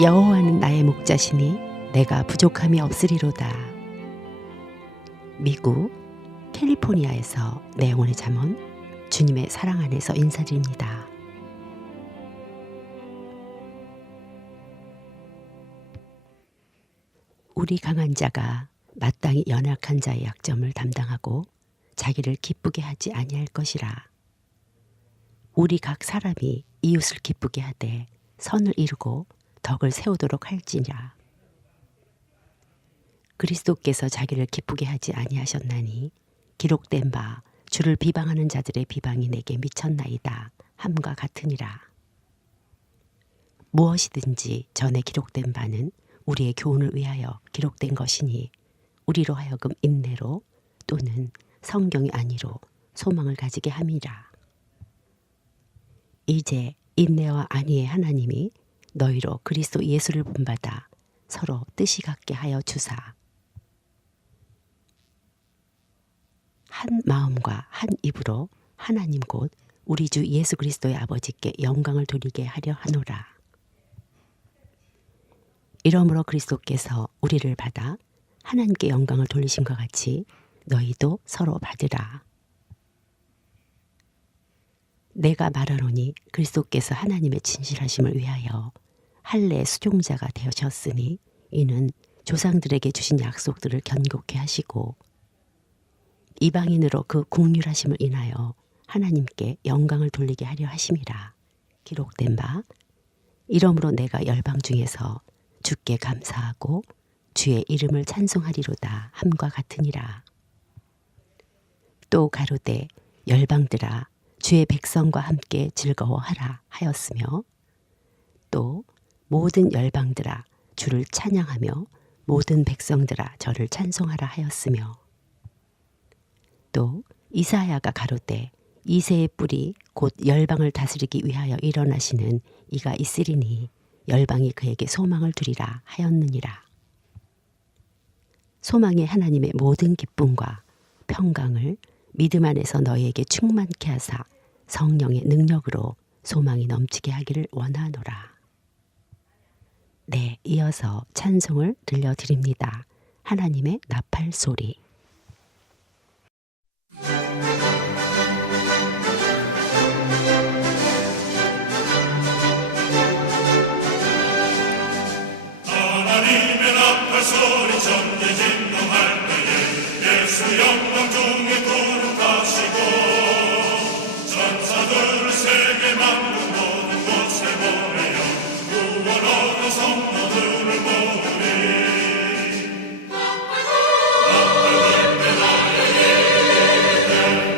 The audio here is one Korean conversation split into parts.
여호와는 나의 목자시니 내가 부족함이 없으리로다. 미국 캘리포니아에서 내 영혼의 잠언 주님의 사랑 안에서 인사드립니다. 우리 강한 자가 마땅히 연약한 자의 약점을 담당하고 자기를 기쁘게 하지 아니할 것이라. 우리 각 사람이 이웃을 기쁘게 하되 선을 이루고 덕을 세우도록 할지니라. 그리스도께서 자기를 기쁘게 하지 아니하셨나니 기록된 바 주를 비방하는 자들의 비방이 내게 미쳤나이다 함과 같으니라. 무엇이든지 전에 기록된 바는 우리의 교훈을 위하여 기록된 것이니 우리로 하여금 인내로 또는 성경이 아니로 소망을 가지게 함이라. 이제 인내와 안위의 하나님이 너희로 그리스도 예수를 본받아 서로 뜻이 같게 하여 주사 한 마음과 한 입으로 하나님 곧 우리 주 예수 그리스도의 아버지께 영광을 돌리게 하려 하노라. 이러므로 그리스도께서 우리를 받아 하나님께 영광을 돌리심과 같이 너희도 서로 받으라. 내가 말하노니 그리스도께서 하나님의 진실하심을 위하여 할례의 수종자가 되셨으니 이는 조상들에게 주신 약속들을 견고케 하시고 이방인으로 그 긍휼하심을 인하여 하나님께 영광을 돌리게 하려 하심이라. 기록된 바 이러므로 내가 열방 중에서 주께 감사하고 주의 이름을 찬송하리로다 함과 같으니라. 또 가로되 열방들아 주의 백성과 함께 즐거워하라 하였으며 또 모든 열방들아 주를 찬양하며 모든 백성들아 저를 찬송하라 하였으며 또 이사야가 가로되 이새의 뿔이 곧 열방을 다스리기 위하여 일어나시는 이가 있으리니 열방이 그에게 소망을 두리라 하였느니라. 소망의 하나님의 모든 기쁨과 평강을 믿음 안에서 너희에게 충만케 하사 성령의 능력으로 소망이 넘치게 하기를 원하노라. 네, 이어서 찬송을 들려드립니다. 하나님의 나팔 소리. 하나님의 나팔 소리 전대 진동할 때에 예수 영광 중에 거룩하시고 천사들을 세계 만국 모든 곳에 보내어 구원하는 성도들을 모으리. 나팔 불매 나의 이름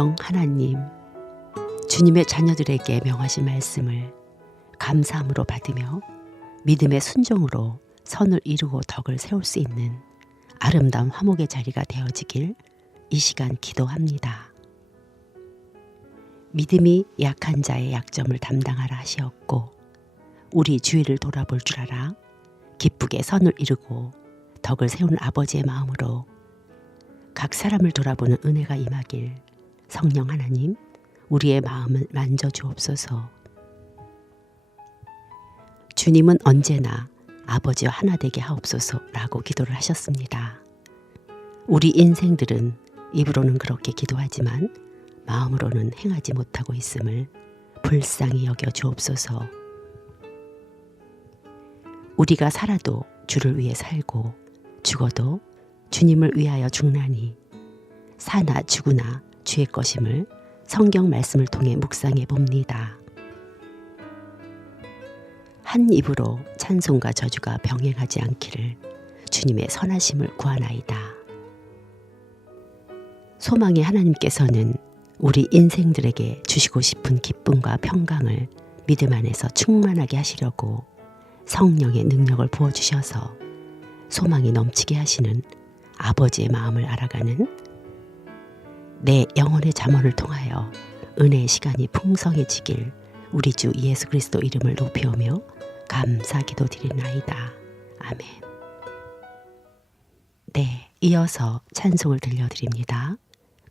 성령 하나님, 주님의 자녀들에게 명하신 말씀을 감사함으로 받으며 믿음의 순종으로 선을 이루고 덕을 세울 수 있는 아름다운 화목의 자리가 되어지길 이 시간 기도합니다. 믿음이 약한 자의 약점을 담당하라 하시었고 우리 주위를 돌아볼 줄 알아 기쁘게 선을 이루고 덕을 세우는 아버지의 마음으로 각 사람을 돌아보는 은혜가 임하길 성령 하나님 우리의 마음을 만져주옵소서. 주님은 언제나 아버지와 하나 되게 하옵소서라고 기도를 하셨습니다. 우리 인생들은 입으로는 그렇게 기도하지만 마음으로는 행하지 못하고 있음을 불쌍히 여겨 주옵소서. 우리가 살아도 주를 위해 살고 죽어도 주님을 위하여 죽나니 사나 죽으나 주의 것임을 성경 말씀을 통해 묵상해 봅니다. 한 입으로 찬송과 저주가 병행하지 않기를 주님의 선하심을 구하나이다. 소망의 하나님께서는 우리 인생들에게 주시고 싶은 기쁨과 평강을 믿음 안에서 충만하게 하시려고 성령의 능력을 부어주셔서 소망이 넘치게 하시는 아버지의 마음을 알아가는 내 영혼의 잠언을 통하여 은혜의 시간이 풍성해지길 우리 주 예수 그리스도 이름을 높이오며 감사 기도드리나이다. 아멘. 네, 이어서 찬송을 들려드립니다.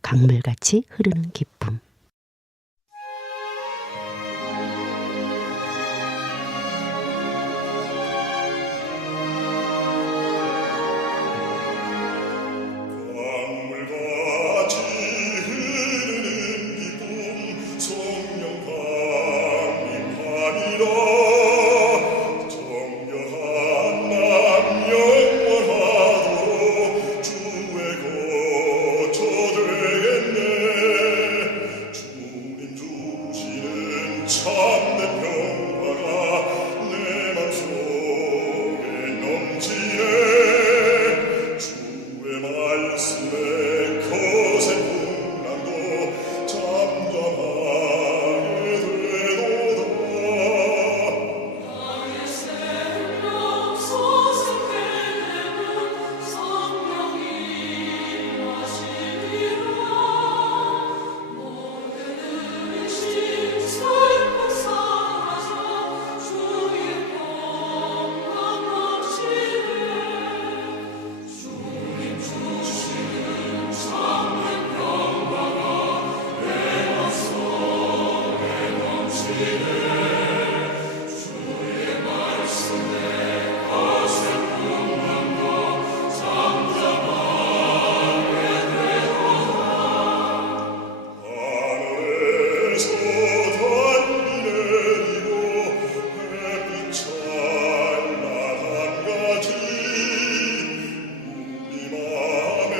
강물같이 흐르는 기쁨. 강물같이 흐르는 기쁨 성령 강림하리라. 정결한 맘 영원하도록 주의 거처 되겠네. 주님 주시는 참된 평화가 내 맘속에 넘치네. 주의 말씀에 거센 풍랑도 잠잠하게 되도다. 나의 생명 소생되는 성령이 마시리라. 모든 의심 슬픔 사라져 주의 평강 넘치네. 주님 주시는 참된 평화가 내 맘속에 넘치네. 주의 말씀에 거센 풍랑도 잠잠하게 되도다. 하늘에서 단비 내리고 햇빛 찬란한 같이 우리 마음에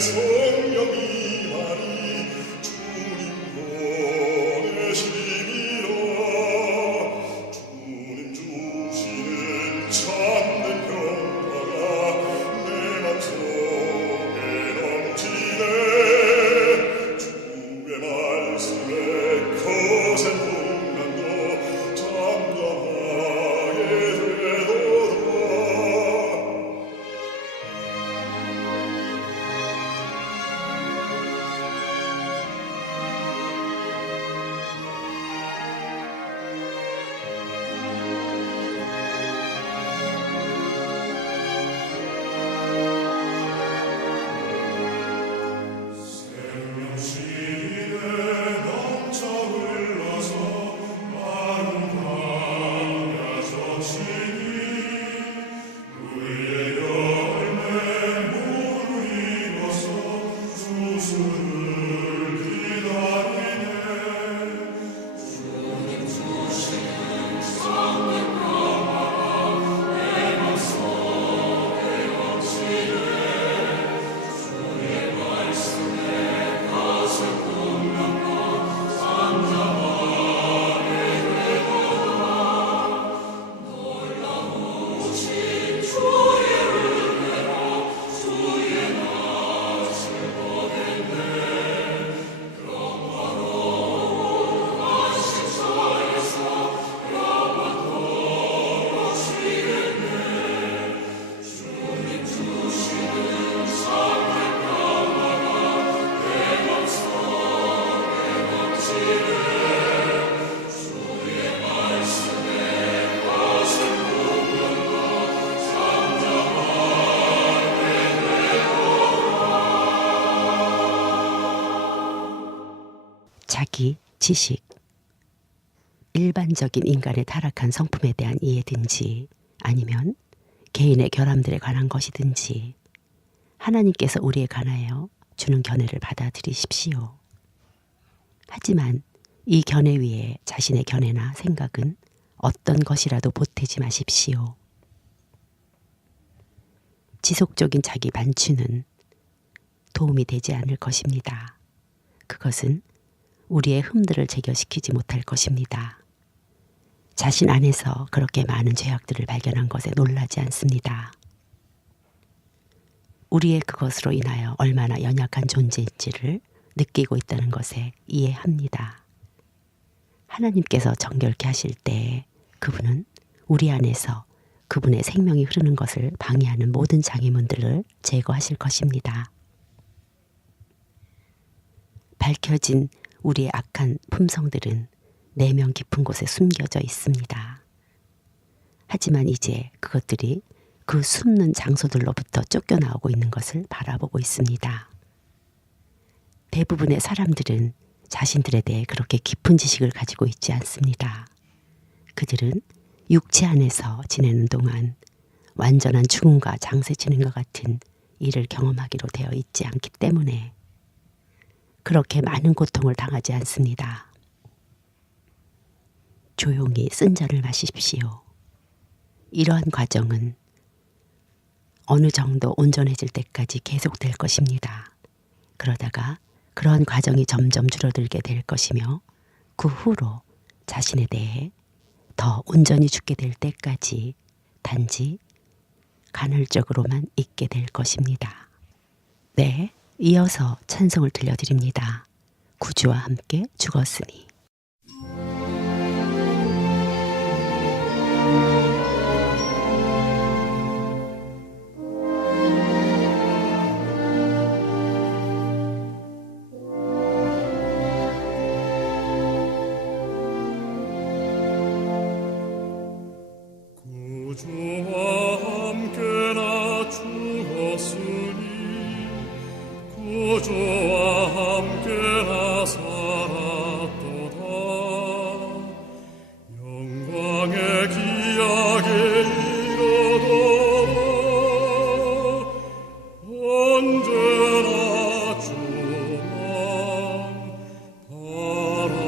성령이 많이 주님 보내심이라. 자기, 지식, 일반적인 인간의 타락한 성품에 대한 이해든지 아니면 개인의 결함들에 관한 것이든지 하나님께서 우리에 관하여 주는 견해를 받아들이십시오. 하지만 이 견해 위에 자신의 견해나 생각은 어떤 것이라도 보태지 마십시오. 지속적인 자기 반추는 도움이 되지 않을 것입니다. 그것은 우리의 흠들을 제거시키지 못할 것입니다. 자신 안에서 그렇게 많은 죄악들을 발견한 것에 놀라지 않습니다. 우리의 그것으로 인하여 얼마나 연약한 존재인지를 느끼고 있다는 것에 이해합니다. 하나님께서 정결케 하실 때에 그분은 우리 안에서 그분의 생명이 흐르는 것을 방해하는 모든 장애물들을 제거하실 것입니다. 밝혀진 우리의 악한 품성들은 내면 깊은 곳에 숨겨져 있습니다. 하지만 이제 그것들이 그 숨는 장소들로부터 쫓겨나오고 있는 것을 바라보고 있습니다. 대부분의 사람들은 자신들에 대해 그렇게 깊은 지식을 가지고 있지 않습니다. 그들은 육체 안에서 지내는 동안 완전한 죽음과 장세치는과 같은 일을 경험하기로 되어 있지 않기 때문에 그렇게 많은 고통을 당하지 않습니다. 조용히 쓴 잔을 마십시오. 이러한 과정은 어느 정도 온전해질 때까지 계속될 것입니다. 그러다가 그러한 과정이 점점 줄어들게 될 것이며 그 후로 자신에 대해 더 온전히 죽게 될 때까지 단지 간헐적으로만 있게 될 것입니다. 네, 이어서 찬송을 들려드립니다. 구주와 함께 죽었으니. 구주와 함께 나 죽었으니 구주와 함께 나 살았도다. 영광의 기약에 이르도록 언제나 주만 바라봅니다.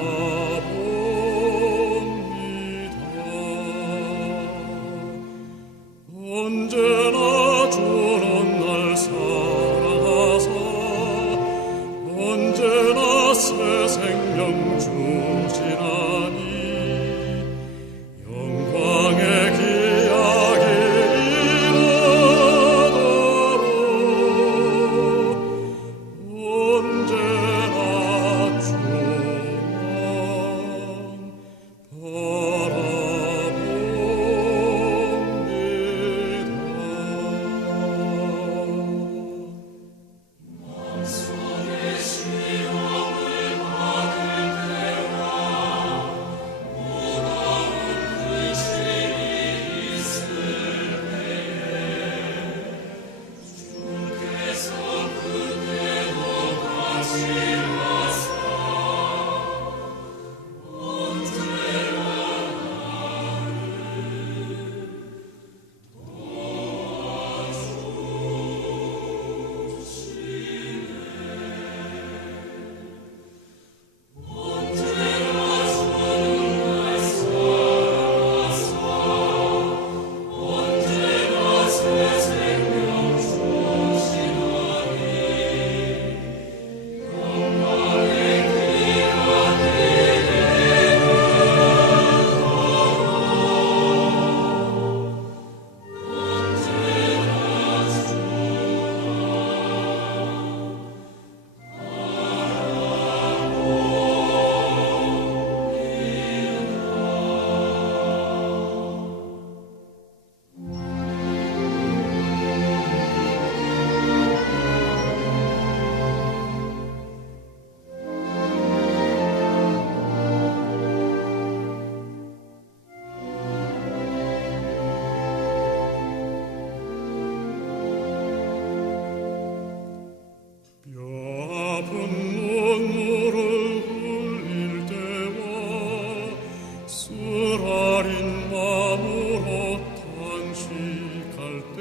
쓰라린 마음으로 탄식할 때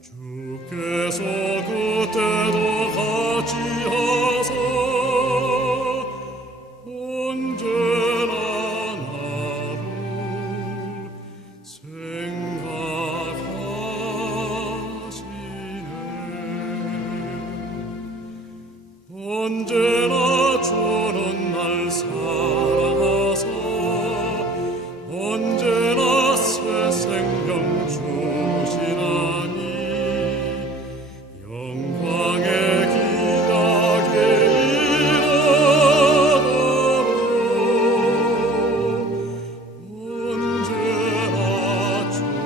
주께서 그때도 같이 하사 언제나 나를 생각하시네. 언제나 주는 날 사랑하사 언제나 새 생명 주시나니 영광의 기약에 이르도록 언제나 주만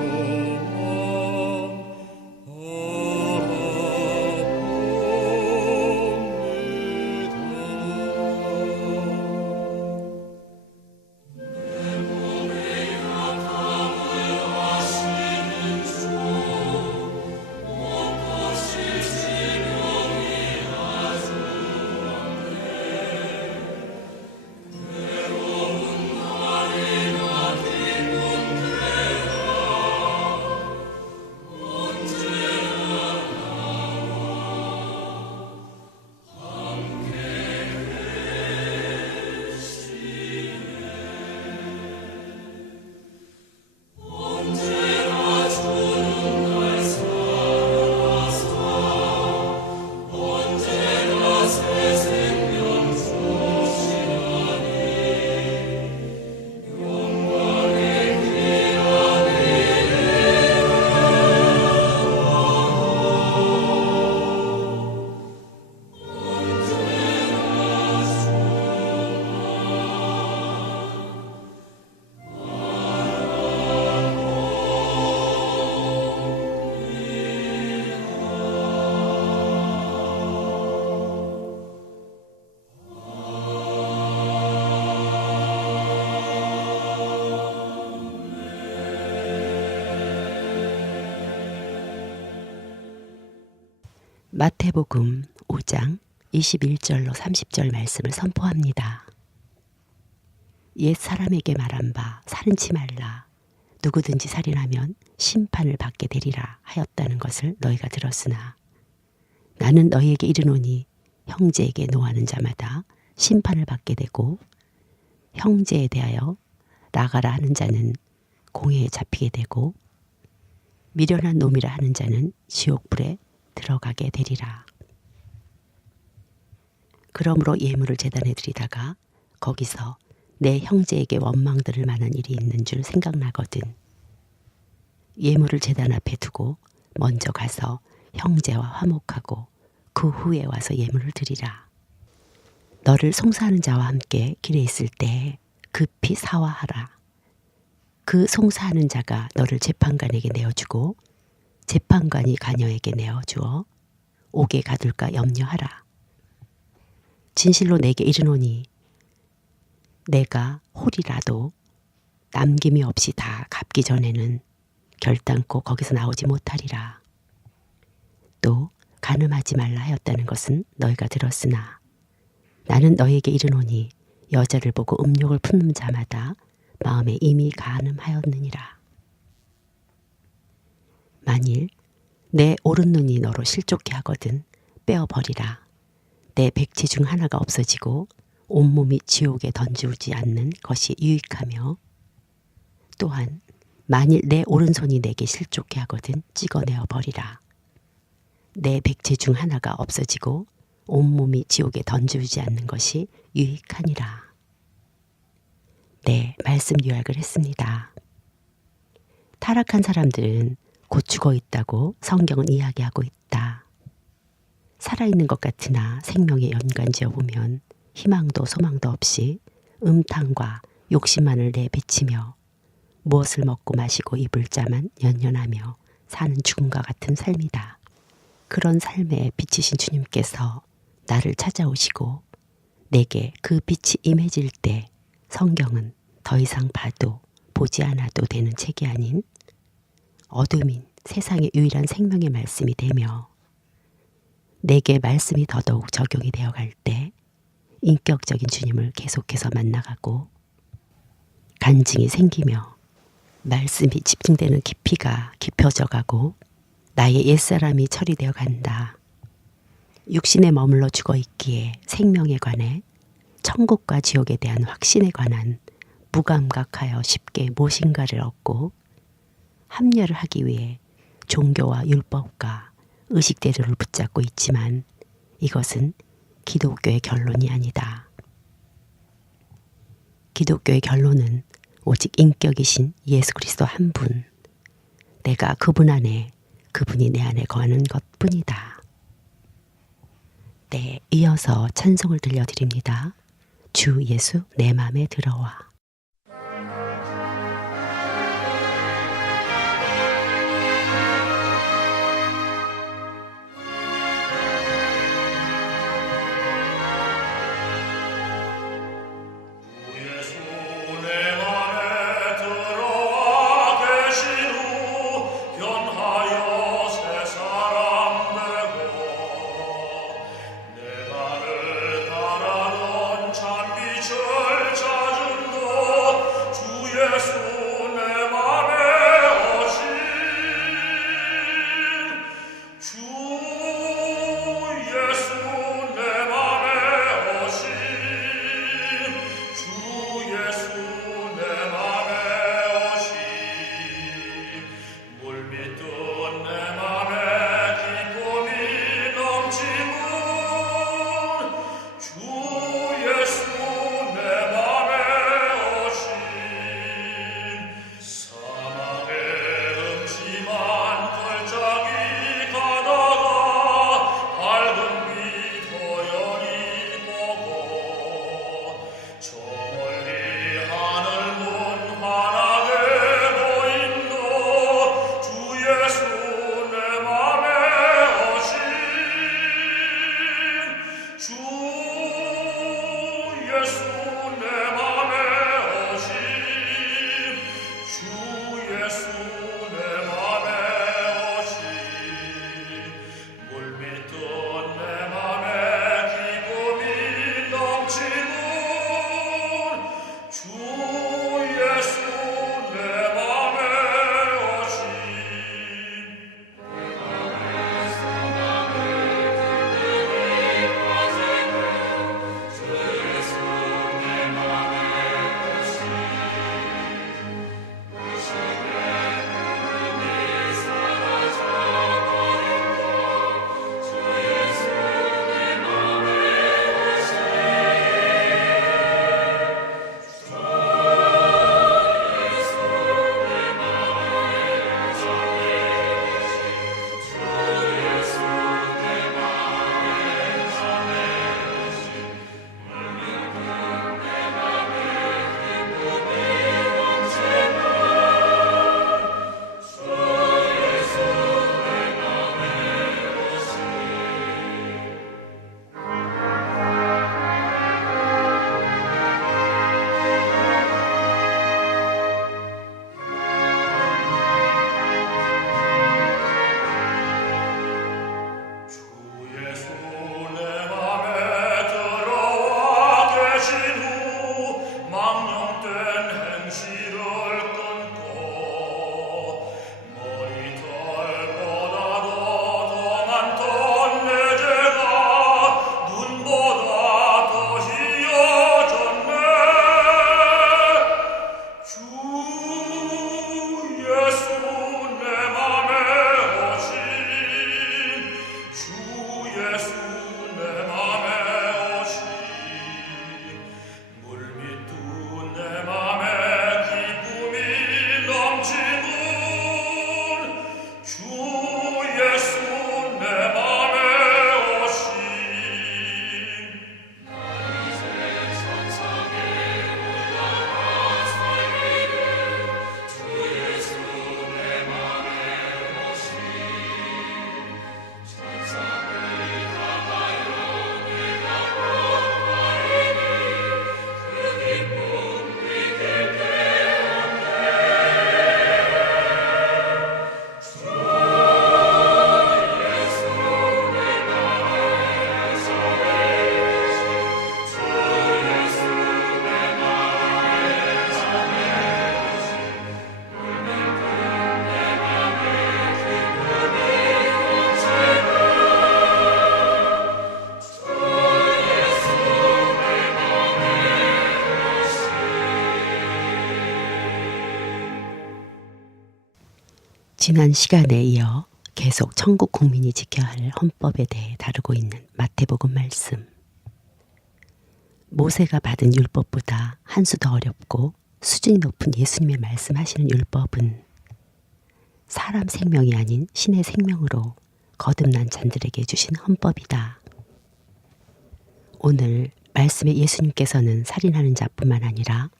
마태복음 5장 21절로 30절 말씀을 선포합니다. 옛 사람에게 말한 바 살인치 말라. 누구든지 살인하면 심판을 받게 되리라 하였다는 것을 너희가 들었으나 나는 너희에게 이르노니 형제에게 노하는 자마다 심판을 받게 되고 형제에 대하여 나가라 하는 자는 공회에 잡히게 되고 미련한 놈이라 하는 자는 지옥불에 들어가게 되리라. 그러므로 예물을 제단에 드리다가 거기서 내 형제에게 원망 들을 만한 일이 있는 줄 생각나거든 예물을 제단 앞에 두고 먼저 가서 형제와 화목하고 그 후에 와서 예물을 드리라. 너를 송사하는 자와 함께 길에 있을 때에 급히 사화하라. 그 송사하는 자가 너를 재판관에게 내어주고 재판관이 가녀에게 내어주어 옥에 가둘까 염려하라. 진실로 내게 이르노니 내가 홀이라도 남김이 없이 다 갚기 전에는 결단코 거기서 나오지 못하리라. 또 간음하지 말라 하였다는 것은 너희가 들었으나 나는 너희에게 이르노니 여자를 보고 음욕을 품는 자마다 마음에 이미 간음하였느니라. 만일 내 오른눈이 너로 실족케 하거든 빼어버리라. 내 백지 중 하나가 없어지고 온몸이 지옥에 던지지 않는 것이 유익하며 또한 만일 내 오른손이 내게 실족케 하거든 찍어내어 버리라. 내 백지 중 하나가 없어지고 온몸이 지옥에 던지지 않는 것이 유익하니라. 네, 말씀 요약을 했습니다. 타락한 사람들은 곧 죽어 있다고 성경은 이야기하고 있다. 살아있는 것 같으나 생명에 연관지어 보면 희망도 소망도 없이 음탕과 욕심만을 내비치며 무엇을 먹고 마시고 입을 자만 연연하며 사는 죽음과 같은 삶이다. 그런 삶에 비치신 주님께서 나를 찾아오시고 내게 그 빛이 임해질 때 성경은 더 이상 봐도 보지 않아도 되는 책이 아닌 어둠인 세상의 유일한 생명의 말씀이 되며 내게 말씀이 더더욱 적용이 되어갈 때 인격적인 주님을 계속해서 만나가고 간증이 생기며 말씀이 집중되는 깊이가 깊어져 가고 나의 옛사람이 처리되어 간다. 육신에 머물러 죽어 있기에 생명에 관해 천국과 지옥에 대한 확신에 관한 무감각하여 쉽게 무엇인가를 얻고 합리화를 하기 위해 종교와 율법과 의식대로를 붙잡고 있지만 이것은 기독교의 결론이 아니다. 기독교의 결론은 오직 인격이신 예수 그리스도 한 분, 내가 그분 안에, 그분이 내 안에 거하는 것뿐이다. 네, 이어서 찬송을 들려드립니다. 주 예수 내 맘에 들어와. 예수 내 맘에 들어와 계신 후 변하여 새 사람 되고 내가 늘 바라던 참 빛을 찾은 도 지난 시간에 이어 계속 천국 국민이 지켜야 할 헌법에 대해 다루고 있는 마태복음 말씀. 모세가 받은 율법보다 한 수 더 어렵고 수준이 높은 예수님의 말씀하시는 율법은 사람 생명이 아닌 신의 생명으로 거듭난 자들에게 주신 헌법이다. 오늘 말씀에 예수님께서는 살인하는 자뿐만 아니라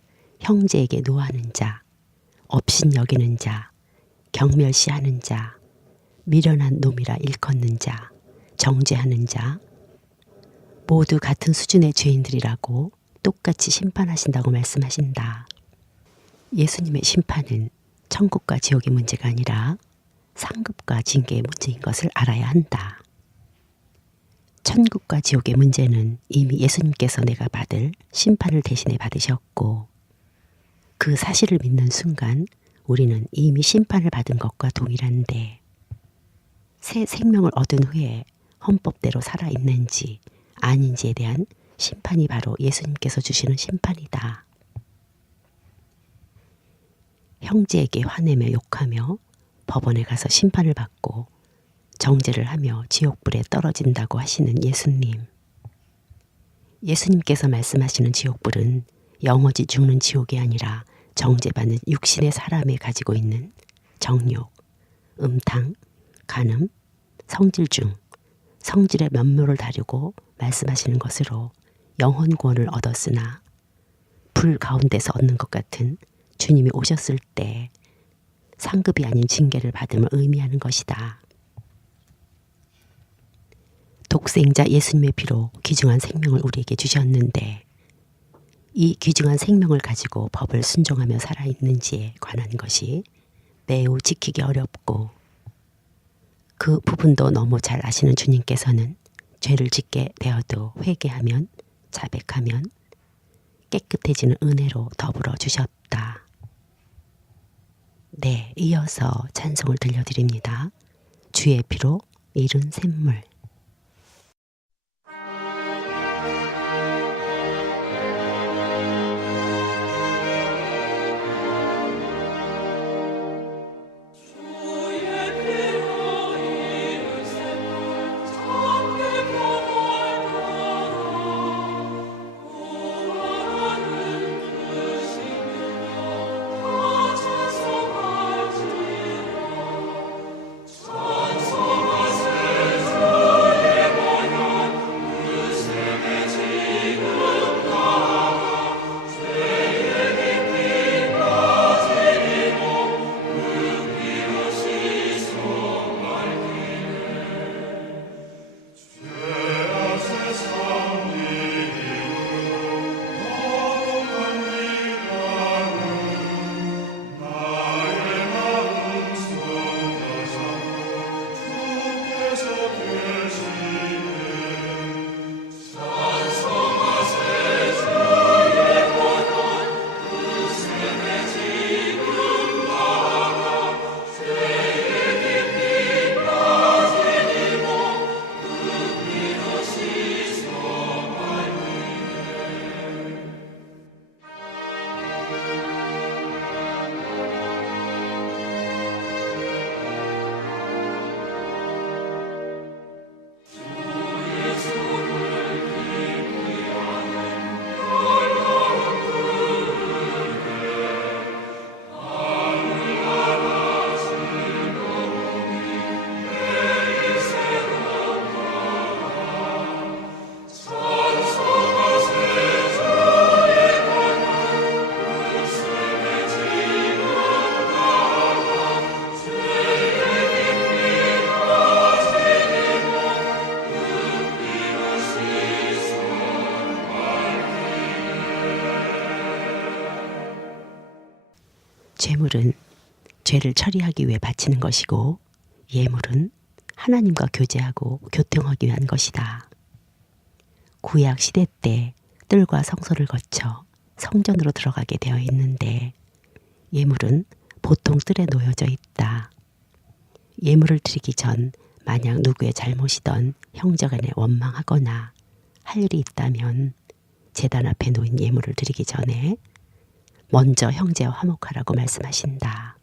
형제에게 노하는 자, 업신 여기는 자, 경멸시하는 자, 미련한 놈이라 일컫는 자, 정죄하는 자, 모두 같은 수준의 죄인들이라고 똑같이 심판하신다고 말씀하신다. 예수님의 심판은 천국과 지옥의 문제가 아니라 상급과 징계의 문제인 것을 알아야 한다. 천국과 지옥의 문제는 이미 예수님께서 내가 받을 심판을 대신해 받으셨고, 그 사실을 믿는 순간 우리는 이미 심판을 받은 것과 동일한데, 새 생명을 얻은 후에 헌법대로 살아있는지 아닌지에 대한 심판이 바로 예수님께서 주시는 심판이다. 형제에게 화내며 욕하며 법원에 가서 심판을 받고 정죄를 하며 지옥불에 떨어진다고 하시는 예수님. 예수님께서 말씀하시는 지옥불은 영원히 죽는 지옥이 아니라 정죄받는 육신의 사람이 가지고 있는 정욕, 음탕, 간음, 성질 중 성질의 면모를 다루고 말씀하시는 것으로 영혼 구원을 얻었으나 불 가운데서 얻는 것 같은 주님이 오셨을 때 상급이 아닌 징계를 받음을 의미하는 것이다. 독생자 예수님의 피로 귀중한 생명을 우리에게 주셨는데 이 귀중한 생명을 가지고 법을 순종하며 살아있는지에 관한 것이 매우 지키기 어렵고, 그 부분도 너무 잘 아시는 주님께서는 죄를 짓게 되어도 회개하면, 자백하면 깨끗해지는 은혜로 더불어 주셨다. 네, 이어서 찬송을 들려드립니다. 주의 피로 이룬 샘물. 제물은 죄를 처리하기 위해 바치는 것이고, 예물은 하나님과 교제하고 교통하기 위한 것이다. 구약 시대 때 뜰과 성소를 거쳐 성전으로 들어가게 되어 있는데, 예물은 보통 뜰에 놓여져 있다. 예물을 드리기 전 만약 누구의 잘못이던 형제간에 원망하거나 할 일이 있다면 제단 앞에 놓인 예물을 드리기 전에 먼저 형제와 화목하라고 말씀하신다.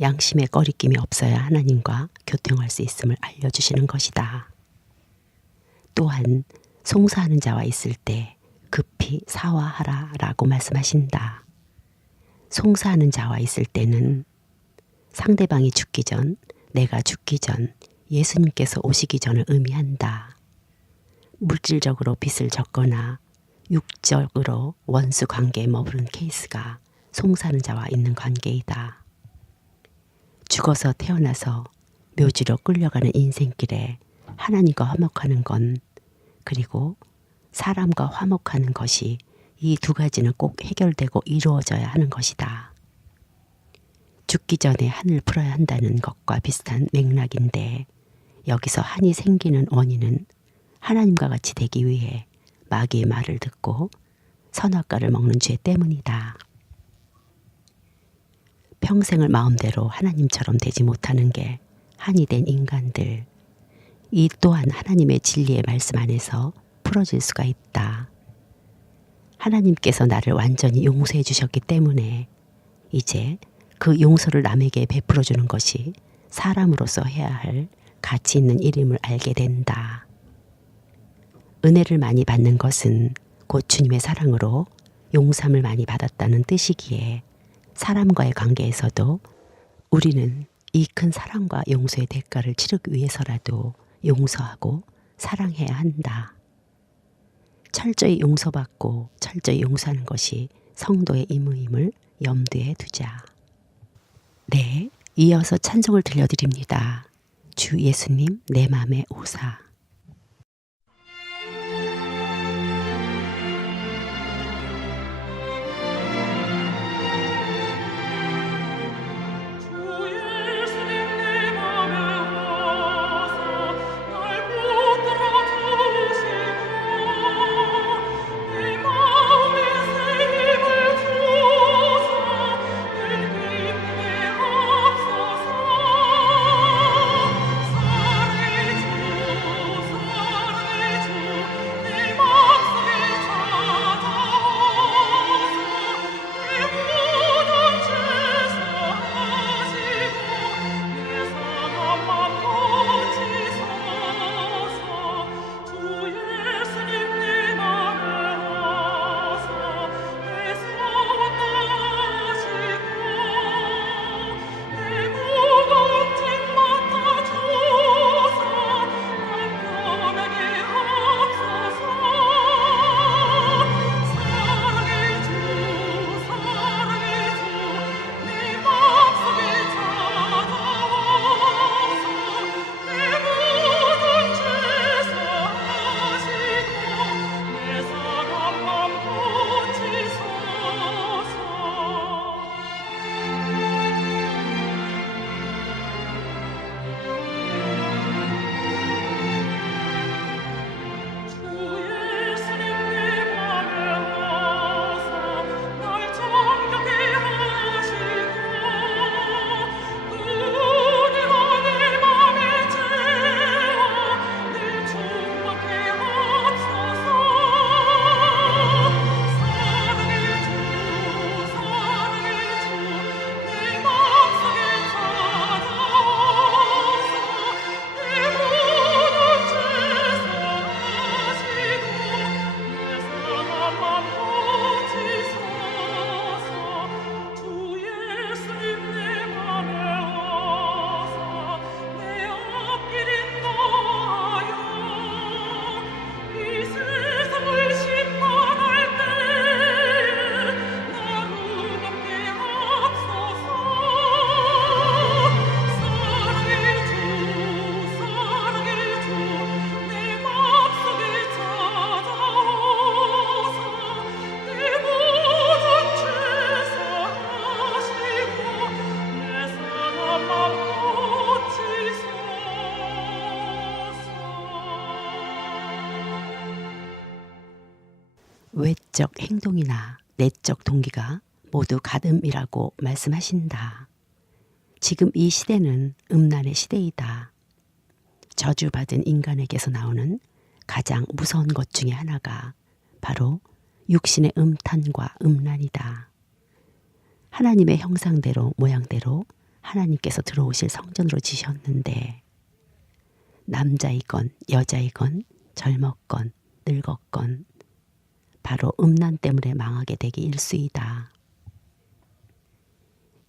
양심의 꺼리낌이 없어야 하나님과 교통할 수 있음을 알려주시는 것이다. 또한 송사하는 자와 있을 때 급히 사화하라 라고 말씀하신다. 송사하는 자와 있을 때는 상대방이 죽기 전, 내가 죽기 전, 예수님께서 오시기 전을 의미한다. 물질적으로 빚을 졌거나 육적으로 원수 관계에 머무른 케이스가 송사하는 자와 있는 관계이다. 죽어서 태어나서 묘지로 끌려가는 인생길에 하나님과 화목하는 건, 그리고 사람과 화목하는 것이, 이 두 가지는 꼭 해결되고 이루어져야 하는 것이다. 죽기 전에 한을 풀어야 한다는 것과 비슷한 맥락인데, 여기서 한이 생기는 원인은 하나님과 같이 되기 위해 마귀의 말을 듣고 선악과를 먹는 죄 때문이다. 평생을 마음대로 하나님처럼 되지 못하는 게 한이 된 인간들, 이 또한 하나님의 진리의 말씀 안에서 풀어질 수가 있다. 하나님께서 나를 완전히 용서해 주셨기 때문에 이제 그 용서를 남에게 베풀어 주는 것이 사람으로서 해야 할 가치 있는 일임을 알게 된다. 은혜를 많이 받는 것은 곧 주님의 사랑으로 용서함을 많이 받았다는 뜻이기에, 사람과의 관계에서도 우리는 이 큰 사랑과 용서의 대가를 치르기 위해서라도 용서하고 사랑해야 한다. 철저히 용서받고 철저히 용서하는 것이 성도의 임무임을 염두에 두자. 네, 이어서 찬송을 들려드립니다. 주 예수님 내 맘에 오사. 외적 행동이나 내적 동기가 모두 가늠이라고 말씀하신다. 지금 이 시대는 음란의 시대이다. 저주받은 인간에게서 나오는 가장 무서운 것 중에 하나가 바로 육신의 음탄과 음란이다. 하나님의 형상대로 모양대로 하나님께서 들어오실 성전으로 지셨는데 남자이건 여자이건 젊었건 늙었건 바로 음란 때문에 망하게 되기 일쑤이다.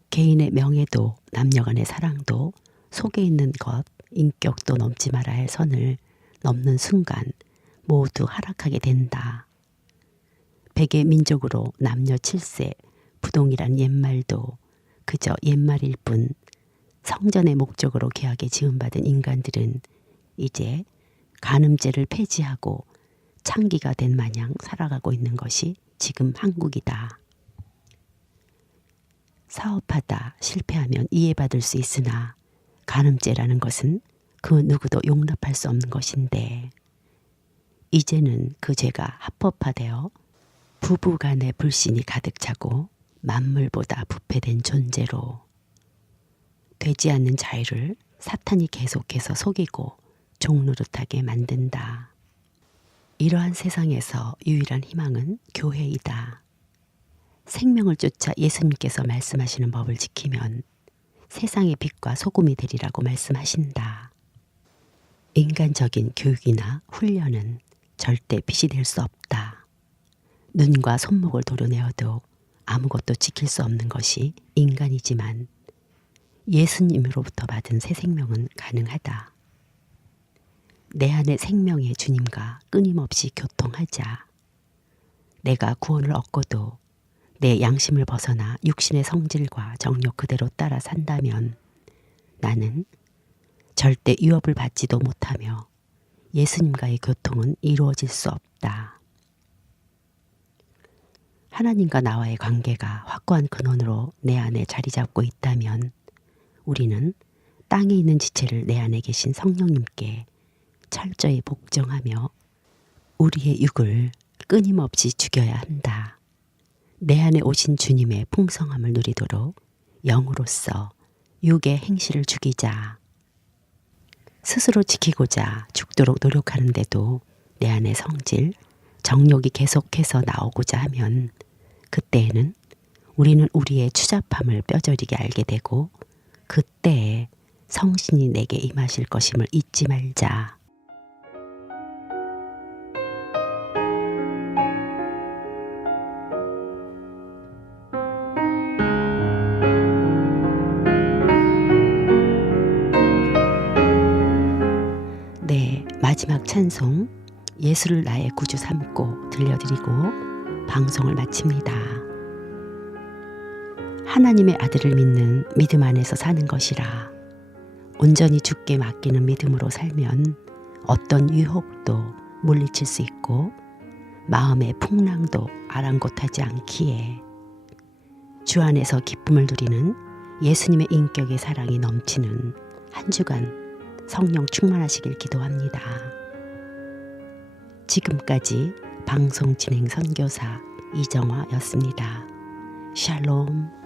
개인의 명예도 남녀간의 사랑도 속에 있는 것, 인격도 넘지 말아야 할 선을 넘는 순간 모두 하락하게 된다. 백의 민족으로 남녀 7세, 부동이란 옛말도 그저 옛말일 뿐 성전의 목적으로 귀하게 지음받은 인간들은 이제 간음죄를 폐지하고 창기가 된 마냥 살아가고 있는 것이 지금 한국이다. 사업하다 실패하면 이해받을 수 있으나 간음죄라는 것은 그 누구도 용납할 수 없는 것인데 이제는 그 죄가 합법화되어 부부간의 불신이 가득 차고 만물보다 부패된 존재로 되지 않는 자유를 사탄이 계속해서 속이고 종노릇하게 만든다. 이러한 세상에서 유일한 희망은 교회이다. 생명을 쫓아 예수님께서 말씀하시는 법을 지키면 세상의 빛과 소금이 되리라고 말씀하신다. 인간적인 교육이나 훈련은 절대 빛이 될 수 없다. 눈과 손목을 도려내어도 아무것도 지킬 수 없는 것이 인간이지만 예수님으로부터 받은 새 생명은 가능하다. 내 안의 생명의 주님과 끊임없이 교통하자. 내가 구원을 얻고도 내 양심을 벗어나 육신의 성질과 정욕 그대로 따라 산다면 나는 절대 유업을 받지도 못하며 예수님과의 교통은 이루어질 수 없다. 하나님과 나와의 관계가 확고한 근원으로 내 안에 자리 잡고 있다면 우리는 땅에 있는 지체를 내 안에 계신 성령님께 철저히 복종하며 우리의 육을 끊임없이 죽여야 한다. 내 안에 오신 주님의 풍성함을 누리도록 영으로서 육의 행실을 죽이자. 스스로 지키고자 죽도록 노력하는데도 내 안의 성질, 정욕이 계속해서 나오고자 하면 그때에는 우리는 우리의 추잡함을 뼈저리게 알게 되고 그때에 성신이 내게 임하실 것임을 잊지 말자. 네, 마지막 찬송 예수를 나의 구주 삼고 들려드리고 방송을 마칩니다. 하나님의 아들을 믿는 믿음 안에서 사는 것이라. 온전히 주께 맡기는 믿음으로 살면 어떤 유혹도 물리칠 수 있고 마음의 풍랑도 아랑곳하지 않기에 주 안에서 기쁨을 누리는 예수님의 인격의 사랑이 넘치는 한 주간 성령 충만하시길 기도합니다. 지금까지 방송 진행 선교사 이정화였습니다. 샬롬.